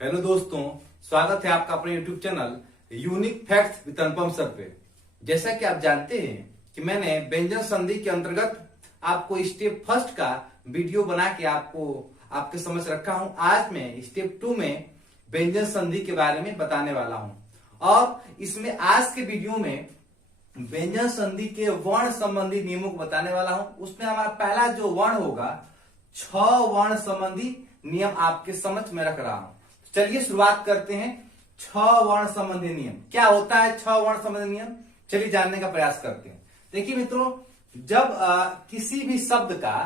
Hello दोस्तों, स्वागत है आपका अपने YouTube channel unique facts with Anupam sir पे। जैसा कि आप जानते हैं कि मैंने व्यंजन संधि के अंतर्गत आपको स्टेप फर्स्ट का वीडियो बना के आपके समझ रखा हूं। आज मैं स्टेप 2 में व्यंजन संधि के बारे में बताने वाला हूं और इसमें आज के वीडियो में व्यंजन संधि के वर्ण संबंधी नियमों को बताने वाला हूं। उसमें हमारा पहला जो वर्ण होगा 6 वर्ण संबंधी नियम आपके समझ में रख रहा हूं। चलिए शुरुआत करते हैं। 6 वर्ण संबंधी नियम क्या होता है? 6 वर्ण संबंधी नियम चलिए जानने का प्रयास करते हैं। देखिए मित्रों, जब किसी भी शब्द का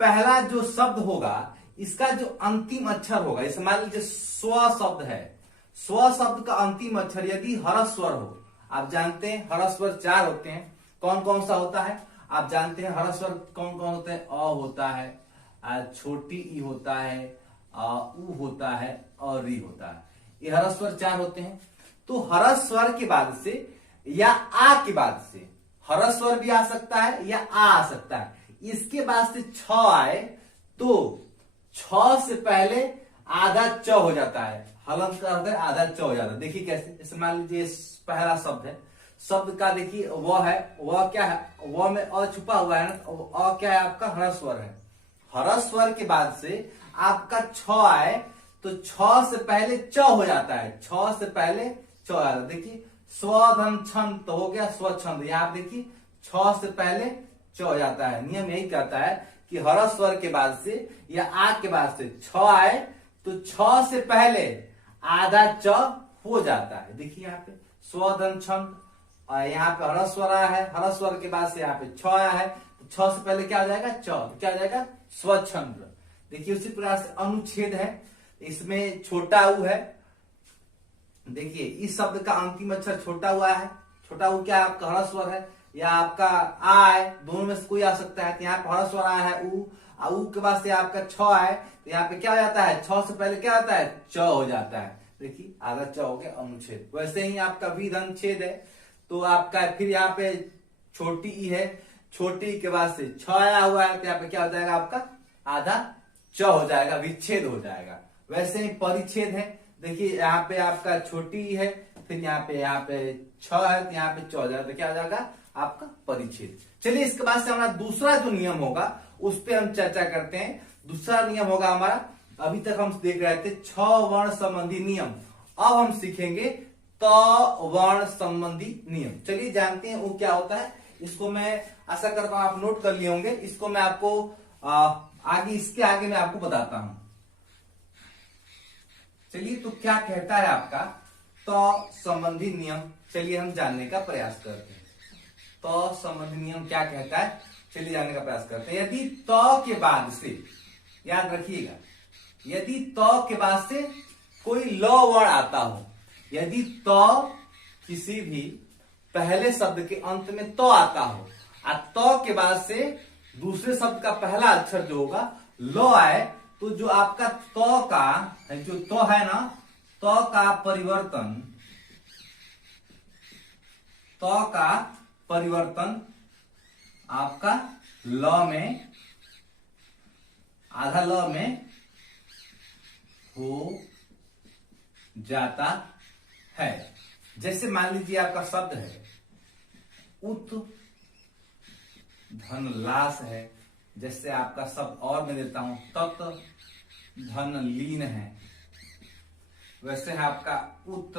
पहला जो शब्द होगा, इसका जो अंतिम अक्षर होगा, जैसे मान लीजिए स्व शब्द है, स्व शब्द का अंतिम अक्षर यदि हरस्वर हो, आप जानते हैं हरस्वर 4 होते हैं। कौन कौन सा होता है आप जानते हैं? हरस्वर कौन कौन होते हैं? अ होता है, छोटी ई होता है, उ होता है और री होता है। ये हरस्वर 4 होते हैं। तो हरस्वर के बाद से या आ के बाद से हरस्वर भी आ सकता है या आ सकता है। इसके बाद से 6 आए तो 6 से पहले आधा च हो जाता है। हलंत का होता है आधा च हो जाता है। देखिए कैसे, जैसे मान लीजिए पहला शब्द है, शब्द का देखिए वह है, वह क्या है? वह में अ छुपा हुआ है ना, अ क्या है आपका? हरस्वर है। हरस्वर के बाद से आपका 6 आए तो 6 से पहले च हो जाता है। 6 से पहले च आ रहा है। देखिए स्वधन छंद तो हो गया, स्वच्छंद। यहां आप देखिए 6 से पहले च हो जाता है। नियम यही कहता है कि हरस्वर के बाद से या आ के बाद से 6 आए तो 6 से पहले आधा च हो जाता है। देखिए यहाँ पे स्वधन छंद, यहाँ पे हरस्वर आया है, हरस्वर के बाद से यहाँ पे 6 आया है तो 6 से पहले क्या हो जाएगा? च। तो क्या हो जाएगा? स्वच्छंद। देखिए उसी प्रकार से अनुच्छेद है, इसमें छोटा उ है। देखिए इस शब्द का अंतिम अक्षर छोटा हुआ है। छोटा उ क्या है आपका? हरस्वर है या आपका आ है, दोनों में से कोई आ सकता है। तो यहाँ पे हरस्वर आया है उ, उ के बाद से आपका 6 आए तो यहाँ पे क्या हो जाता है? 6 से पहले क्या होता है? च हो जाता है। देखिए आधा च हो गया, अनुच्छेद। वैसे ही आपका विधन छेद है तो आपका फिर यहाँ पे छोटी ई है, छोटी के बाद से 6 आया हुआ है तो यहाँ पे क्या हो जाएगा? आपका आधा च हो जाएगा, विच्छेद हो जाएगा। वैसे ही परिच्छेद है। देखिए यहाँ पे आपका छोटी है, फिर यहाँ पे 6 है तो यहाँ पे 14 हो जाएगा तो क्या हो जाएगा? आपका परिच्छेद। चलिए इसके बाद से हमारा दूसरा जो नियम होगा उस पर हम चर्चा करते हैं। दूसरा नियम होगा हमारा, अभी तक हम देख रहे थे 6 वर्ण संबंधी नियम, अब हम सीखेंगे त वर्ण संबंधी नियम। चलिए जानते हैं वो क्या होता है। इसको मैं आशा करता हूं आप नोट कर लिए होंगे। इसको मैं आपको इसके आगे मैं आपको बताता हूं। चलिए तो क्या कहता है आपका तो संबंधी नियम, चलिए हम जानने का प्रयास करते हैं। तो संबंधी नियम क्या कहता है, चलिए जानने का प्रयास करते हैं। यदि तो के बाद से, याद रखिएगा, यदि तो के बाद से कोई ल वर्ण आता हो, यदि तो किसी भी पहले शब्द के अंत में तो आता हो और तो के बाद से दूसरे शब्द का पहला अक्षर जो होगा लो आए तो जो आपका तो का जो तो है ना, तो का परिवर्तन आपका ल में, आधा ल में हो जाता है। जैसे मान लीजिए आपका शब्द है उत धन लाश है, जैसे आपका शब्द और मैं देता हूं तत् धन लीन है। वैसे है आपका उत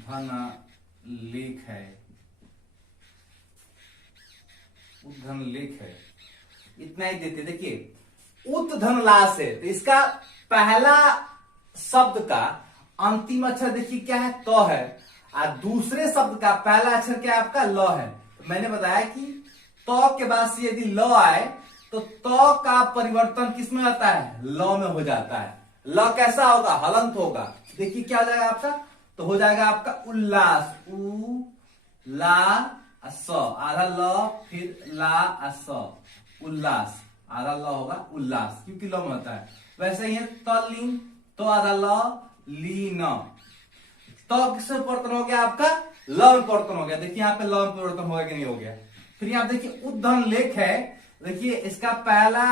धन लेख है, उद्धन लेख है। इतना ही देते। देखिए उत धन लाश है तो इसका पहला शब्द का अंतिम अक्षर देखिए क्या है? तो है और दूसरे शब्द का पहला अक्षर क्या है आपका? ल है। तो मैंने बताया कि तो के बाद से यदि ल आए तो का परिवर्तन किस में होता है? ल में हो जाता है। ल कैसा होगा? हलंत होगा। देखिए क्या हो जाएगा आपका? तो हो जाएगा आपका उल्लास, उ ला स, आधा ल फिर ला स, उल्लास, आधा ल होगा उल्लास, क्योंकि ल में होता है। वैसे ही तलीन, तो आधा ल लीन, तो किससे परिवर्तन हो गया आपका? ल में परिवर्तन हो गया। देखिए यहाँ पे ल में परिवर्तन हो गया कि नहीं हो गया? फिर यहाँ देखिए उद्धन लेख है। देखिए इसका पहला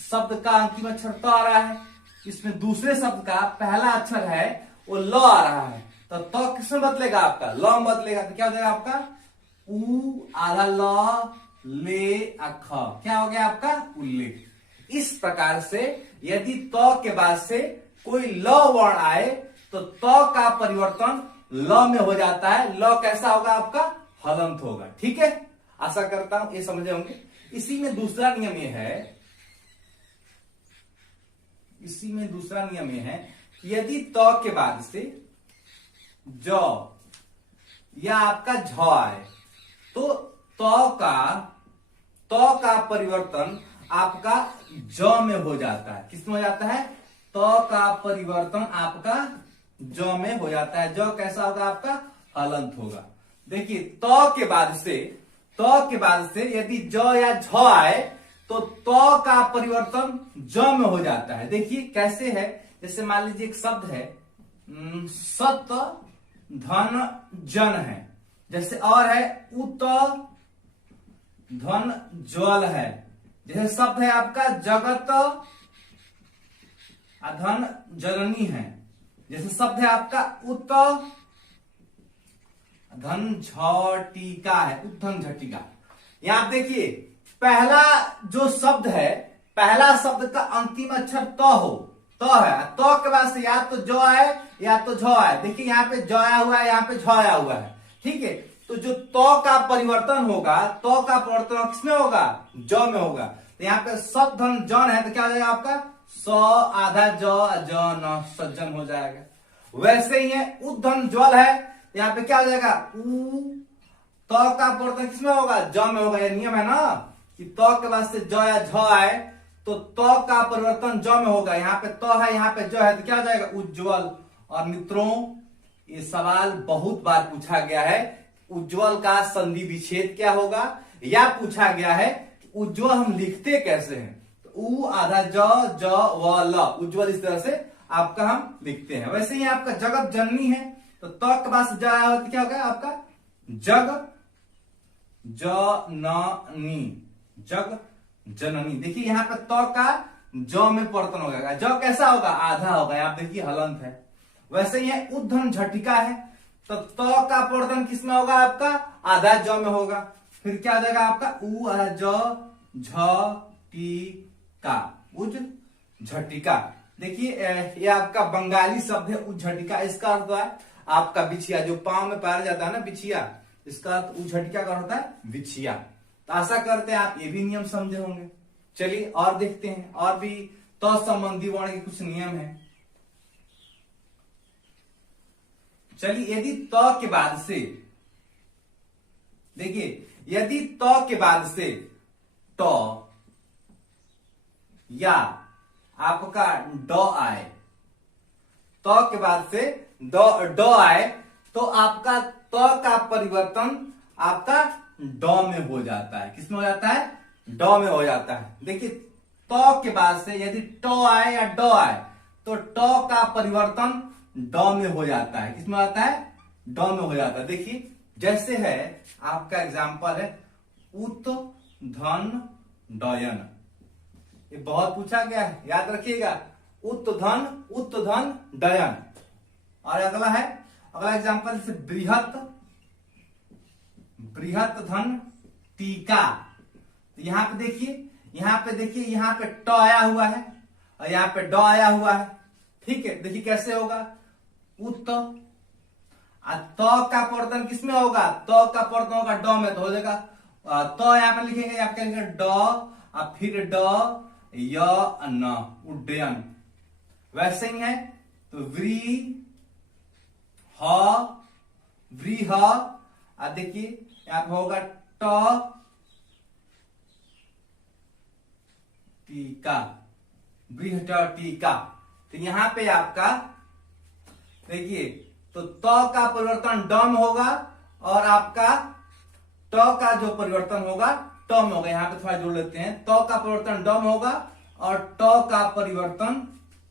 शब्द का अंतिम अक्षर तो आ रहा है इसमें दूसरे शब्द का पहला अक्षर है वो ल आ रहा है, तो किसमें बदलेगा आपका, ल में बदलेगा। तो क्या हो जाएगा आपका उ आधा ल ले अख, क्या हो गया आपका उल्लेख। इस प्रकार से यदि त के बाद से कोई ल वर्ण आए तो त का परिवर्तन ल में हो जाता है। ल कैसा होगा आपका हलंत होगा। ठीक है, आशा करता हूं ये समझे होंगे। इसी में दूसरा नियम ये है, इसी में दूसरा नियम ये है कि यदि त के बाद से ज या आपका झ आए तो त का परिवर्तन आपका ज में हो जाता है। किसमें हो जाता है, त का परिवर्तन आपका ज में हो जाता है। ज कैसा होगा आपका हलंत होगा। देखिए त के बाद से यदि ज या झ आए तो त का परिवर्तन ज में हो जाता है। देखिए कैसे है, जैसे मान लीजिए एक शब्द है सत धन जन है, जैसे और है उत धन ज्वल है, जैसे शब्द है आपका जगत अधन जननी है, जैसे शब्द है आपका उत धन झटिका है, उद्धन झटिका। यहां आप देखिए पहला जो शब्द है, पहला शब्द का अंतिम अक्षर त हो, त है, त के बाद से या तो ज आए या तो झ आए। देखिए यहाँ पे ज आया हुआ है, यहाँ पे झ आया हुआ है। ठीक है, तो जो त का परिवर्तन होगा, त का परिवर्तन किसमें होगा, ज में होगा। तो यहाँ पे सत धन जन है तो क्या हो जाएगा आपका स आधा ज न सज्जन हो जाएगा। वैसे ही है उद्धन ज्वल है, यहाँ पे क्या हो जाएगा उ त का परिवर्तन किसमें होगा, ज में होगा। यह नियम है ना कि त के बाद से ज या झ आए तो त का परिवर्तन ज में होगा। यहाँ पे त है, यहाँ पे ज है, तो क्या हो जाएगा उज्ज्वल। और मित्रों ये सवाल बहुत बार पूछा गया है, उज्ज्वल का संधि विच्छेद क्या होगा, या पूछा गया है उज्ज्वल हम लिखते कैसे हैं। तो उ आधा ज व ल, उज्ज्वल इस तरह से आपका हम लिखते हैं। वैसे ही आपका जगत जननी है तो त के बाद से ज आया हो तो क्या होगा आपका जग जननी, जग जननी। देखिए यहाँ पे त का ज में परिवर्तन हो जाएगा। ज कैसा होगा आधा होगा, आप देखिए हलंत है। वैसे ही उद्धन झटिका है तो त का परिवर्तन किसमें होगा आपका आधा ज में होगा। फिर क्या हो जाएगा आपका उ ज झ टी का, उज झटिका। देखिए ये आपका बंगाली शब्द है उज्झटिका। इसका अर्थ है आपका बिछिया, जो पांव में पाया जाता है ना बिछिया, इसका अर्थ उज्झटिका का होता है बिछिया। तो आशा करते हैं आप ये भी नियम समझे होंगे। चलिए और देखते हैं, और भी त संबंधी वर्ण के कुछ नियम है। चलिए यदि त के बाद से, देखिए यदि त के बाद से ट या आपका ड आए, त के बाद से ड आए तो आपका त का परिवर्तन आपका ड में हो जाता है। किसमें हो जाता है, ड में हो जाता है। देखिए त के बाद से यदि ट आए या ड आए तो ट का परिवर्तन ड में हो जाता है। किसमें आता है, ड में हो जाता है। देखिए जैसे है आपका एग्जाम्पल है उत धन डयन, ये बहुत पूछा गया है, याद रखिएगा उत धन डयन। और अगला एग्जाम्पल जैसे बृहत धन टीका। तो यहाँ पे देखिए यहाँ पे ट आया हुआ है और यहाँ पे ड आया हुआ है। ठीक है, देखिए कैसे होगा उत त का परिवर्तन किसमें होगा, त का परिवर्तन होगा ड में, तो हो जाएगा तो यहाँ पे लिखेंगे आपके ड और फिर ड य न उड्डयन। वैसे ही है तो व्रीह देखिए यहाँ पे होगा ट टीका, बृहट टीका। तो यहाँ पे आपका देखिए तो त का परिवर्तन ड में होगा और आपका ट का जो परिवर्तन होगा ट में होगा। यहाँ पे थोड़ा जोड़ लेते हैं, त का परिवर्तन ड में होगा और ट का परिवर्तन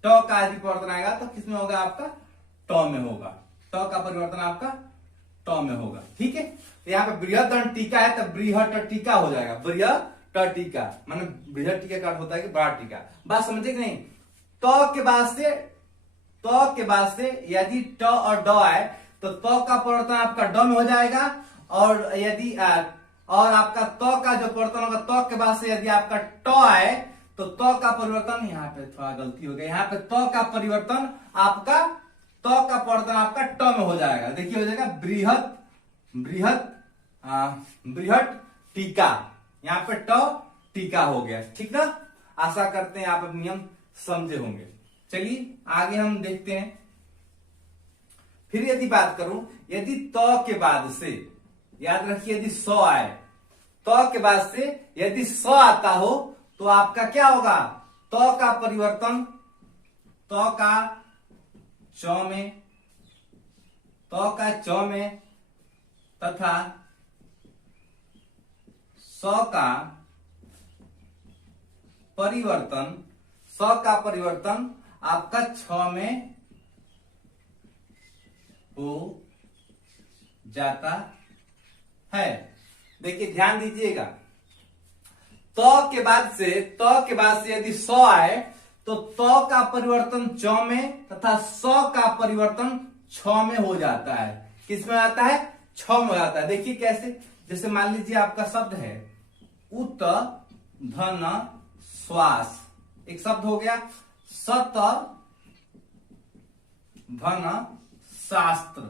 ट का यदि परिवर्तन आएगा तो किसमें होगा आपका ट में होगा। ट का परिवर्तन आपका ट में होगा। ठीक है, तो यहाँ पे बृहद टीका है तो बृहट टीका हो जाएगा। बृहट टीका माने बृहद टीका का अर्थ होता है कि बड़ा टीका। बात समझे कि नहीं। तो के बाद से यदि ट और ड आए तो तो का परिवर्तन आपका ड में हो जाएगा, और यदि और आपका तो का जो परिवर्तन होगा तो के बाद से यदि आपका ट आए तो तो का परिवर्तन, यहाँ पे थोड़ा गलती हो गई, यहाँ पे तो का परिवर्तन आपका ट में हो जाएगा। देखिए हो जाएगा बृहत टीका, यहाँ पे ट टीका हो गया। ठीक ना, आशा करते हैं आप नियम समझे होंगे। चलिए आगे हम देखते हैं। फिर यदि बात करूं, यदि तो के बाद से, याद रखिए यदि सौ आए, तो के बाद से यदि सौ आता हो तो आपका क्या होगा, तो का परिवर्तन तो का च में तथा सौ का परिवर्तन आपका छ में हो जाता है। देखिए ध्यान दीजिएगा, तो के बाद से यदि सौ आए तो का परिवर्तन च में तथा सौ का परिवर्तन छ में हो जाता है। किस में आता है, छ में हो जाता है। देखिए कैसे, जैसे मान लीजिए आपका शब्द है उत धन श्वास, एक शब्द हो गया, सत धन शास्त्र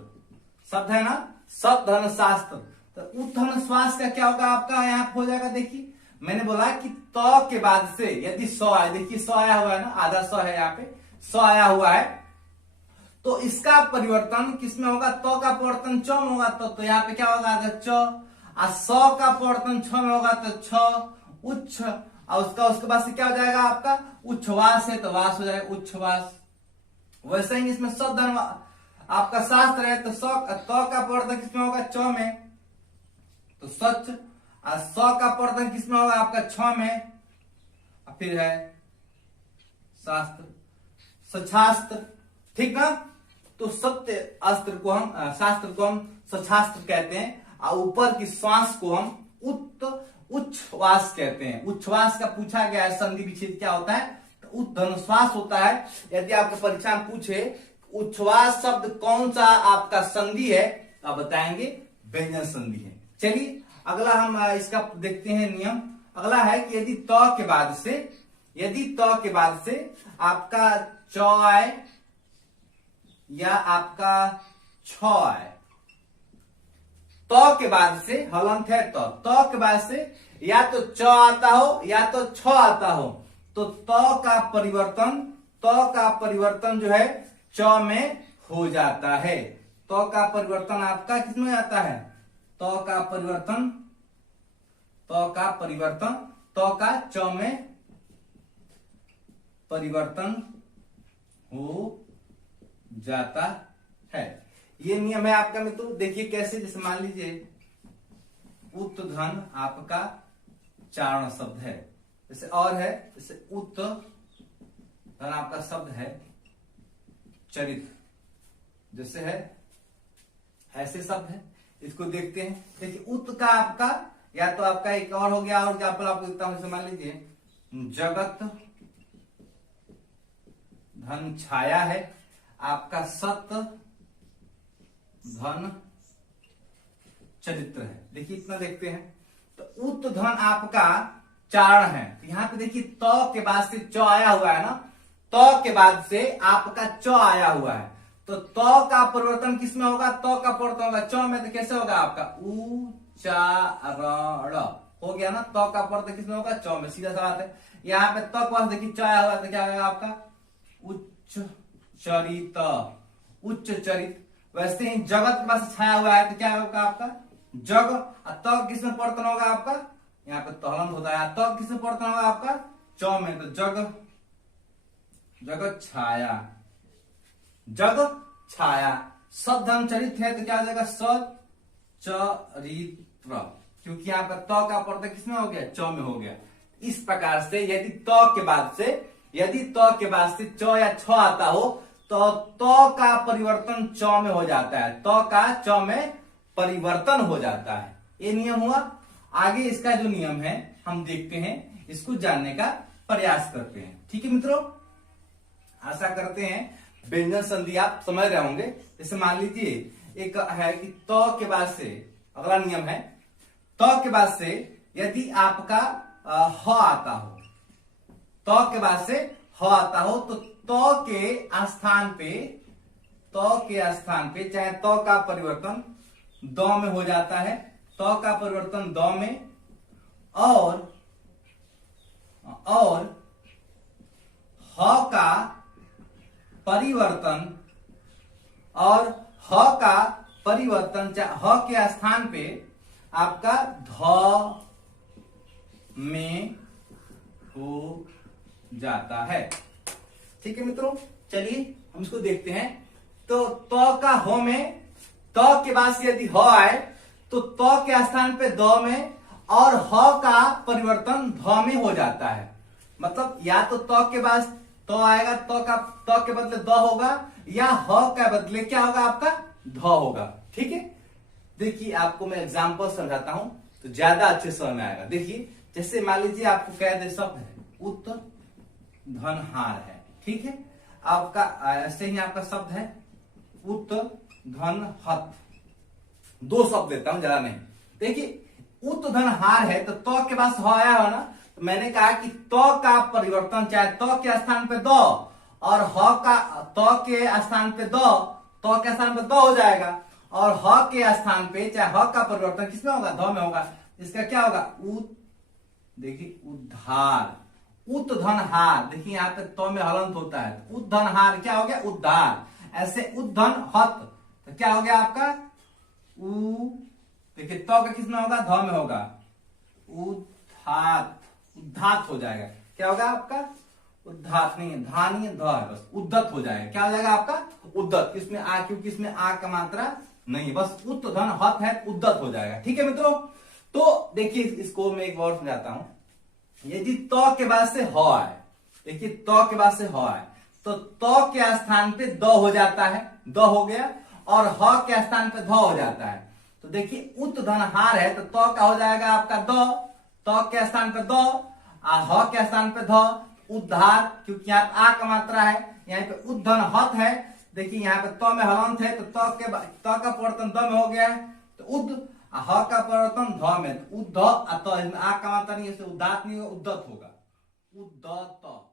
शब्द है ना, सत धन शास्त्र। तो उत धन श्वास का क्या होगा आपका, यहाँ हो जाएगा। देखिए मैंने बोला कि तो के बाद से यदि सौ आए, देखिए सौ आया हुआ है ना, आधा सौ है, यहाँ पे सौ आया हुआ है, तो इसका परिवर्तन किसमें होगा, तो का परिवर्तन च में होगा, तो यहाँ पे क्या होगा च, और सौ का परिवर्तन छ में होगा तो छ उच्च, और उसके बाद से क्या हो जाएगा आपका उच्छ्वास है तो वास हो जाएगा उच्छ्वास। वैसे ही इसमें सत धन आपका शास्त्र है तो तो का परिवर्तन किसमें होगा, च में, तो सच, और सौ का परिवर्तन किसमें होगा आपका छ में, और फिर है शास्त्र सछास्त्र। ठीक ना, तो सत्य अस्त्र को हम शास्त्र को हम सछास्त्र कहते हैं, और ऊपर की श्वास को हम उच्छ्वास कहते हैं। उच्छ्वास का पूछा गया है, संधि विच्छेद क्या होता है, तो उद्धनुश्वास होता है। यदि आपके परीक्षा में पूछे उच्छ्वास शब्द कौन सा आपका संधि है, तो आप बताएंगे व्यंजन संधि है। चलिए अगला हम इसका देखते हैं नियम। अगला है कि यदि तो के बाद से आपका च आए या आपका छ आए, तो के बाद से हलंत है, तो के बाद से या तो च आता हो या तो छ आता हो, तो का परिवर्तन जो है च में हो जाता है। तो का परिवर्तन आपका किसमें आता है, तो का च में परिवर्तन हो जाता है। ये नियम है आपका मित्रों। देखिए कैसे, जैसे मान लीजिए उत धन आपका चारण शब्द है, जैसे और है, जैसे उत धन आपका शब्द है चरित, जैसे है ऐसे शब्द है। इसको देखते हैं। देखिए उत का आपका या तो आपका एक और हो गया, और एग्जाम्पल आपको देता हूं, जैसे मान लीजिए जगत धन छाया है, आपका सत धन चरित्र है। देखिए इतना देखते हैं, तो उत धन आपका चारण है। यहाँ पे देखिए तो के बाद से च आया हुआ है ना, तो के बाद से आपका च आया हुआ है, तो का परिवर्तन किसमें होगा, तो का परिवर्तन होगा च में, तो कैसे होगा आपका उच्चारण हो गया ना, तो का परिवर्तन किसमें होगा, च में, सीधा सा बात है। यहाँ पे तो के पास देखिए च आया हुआ है, तो क्या होगा आपका उच्च चरित। वैसे ही जगत के पास छाया हुआ है, तो क्या होगा आपका जग, तो किसमें परिवर्तन होगा आपका, यहाँ पे तहलंत होता है, तो किसमें परिवर्तन होगा आपका च में, तो जगत छाया। सद्धन चरित है तो क्या हो जाएगा सचरित्र, क्योंकि यहाँ पर तो का परिवर्तन किसमें हो गया, च में हो गया। इस प्रकार से यदि तो के बाद से च या छ आता हो तो का परिवर्तन च में हो जाता है, तो का च में परिवर्तन हो जाता है। ये नियम हुआ। आगे इसका जो नियम है हम देखते हैं, इसको जानने का प्रयास करते हैं। ठीक है मित्रों, आशा करते हैं व्यंजन संधि आप समझ रहे होंगे। जैसे मान लीजिए एक है कि त के बाद से, अगला नियम है त के बाद से यदि आपका ह आता हो, त के बाद से ह आता हो तो त के स्थान पे चाहे त का परिवर्तन द में हो जाता है, त का परिवर्तन द में, और ह का परिवर्तन ह के स्थान पे आपका ध में हो जाता है। ठीक है मित्रों, चलिए हम इसको देखते हैं। तो त का ह में, त के बाद से यदि ह आए तो त के स्थान पे द में, और ह का परिवर्तन ध में हो जाता है। मतलब या तो त के बाद त आएगा, त के बदले द होगा, या ह के बदले क्या होगा आपका ध होगा। ठीक है, देखिए आपको मैं एग्जांपल समझाता हूं तो ज्यादा अच्छे समझ में आएगा। देखिए जैसे मान लीजिए आपको कह दे शब्द है उत धनहार है। ठीक है, आपका ऐसे ही आपका शब्द है उत धन हत, दो शब्द देता हूं, ज्यादा नहीं। देखिए उत धनहार है तो त के पास ह आया हो ना, तो मैंने कहा कि त का परिवर्तन चाहे त के स्थान पे द, और ह का त के स्थान पे द, त के स्थान पे द हो जाएगा, और ह के स्थान पे चाहे ह का परिवर्तन किसमें होगा, ध में होगा। इसका क्या होगा उत, देखिए उद्धार, उत धनहार। देखिए यहाँ पे तो में हलंत होता है, उत धनहार क्या हो गया उद्धार। ऐसे उद्धन हत तो क्या हो गया आपका उ, देखिए तो का किसमें होगा, ध में होगा, उद्धात, उद्धात हो जाएगा। क्या होगा आपका उद्धात नहीं है, धा नहीं है, ध है, बस उद्दत हो जाएगा। क्या हो जाएगा आपका उद्दत, किसमें आ, क्योंकि इसमें आ का मात्रा नहीं, बस उत धन हत है, उद्दत हो जाएगा। ठीक है मित्रों, तो देखिए इसको मैं एक और समझाता हूं। यदि त के बाद से ह आए, देखिए त के बाद से ह आए तो त के स्थान पे द हो जाता है, द हो गया, और ह के स्थान पे ध हो जाता है। तो देखिए उत धनहार है तो त का हो जाएगा आपका द, त के स्थान पे द, ह के स्थान पे ध, उद्धार, क्योंकि यहाँ पे आ का मात्रा है, यहाँ पे उद्धन हत है। देखिए यहाँ पे त में हलंत है तो त का परिवर्तन द में हो गया है, तो उद, ह का परिवर्तन ध में, उद्ध, इसमें आ का मात्रा नहीं है, उद्दात नहीं होगा, उद्दत होगा, उद्दत।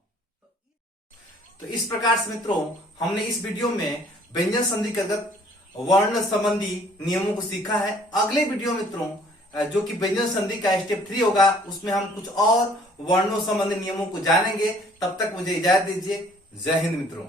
तो इस प्रकार से मित्रों हमने इस वीडियो में व्यंजन संधि के अंतर्गत वर्ण संबंधी नियमों को सीखा है। अगले वीडियो मित्रों जो कि व्यंजन संधि का स्टेप 3 होगा, उसमें हम कुछ और वर्णों संबंधी नियमों को जानेंगे। तब तक मुझे इजाजत दीजिए। जय हिंद मित्रों।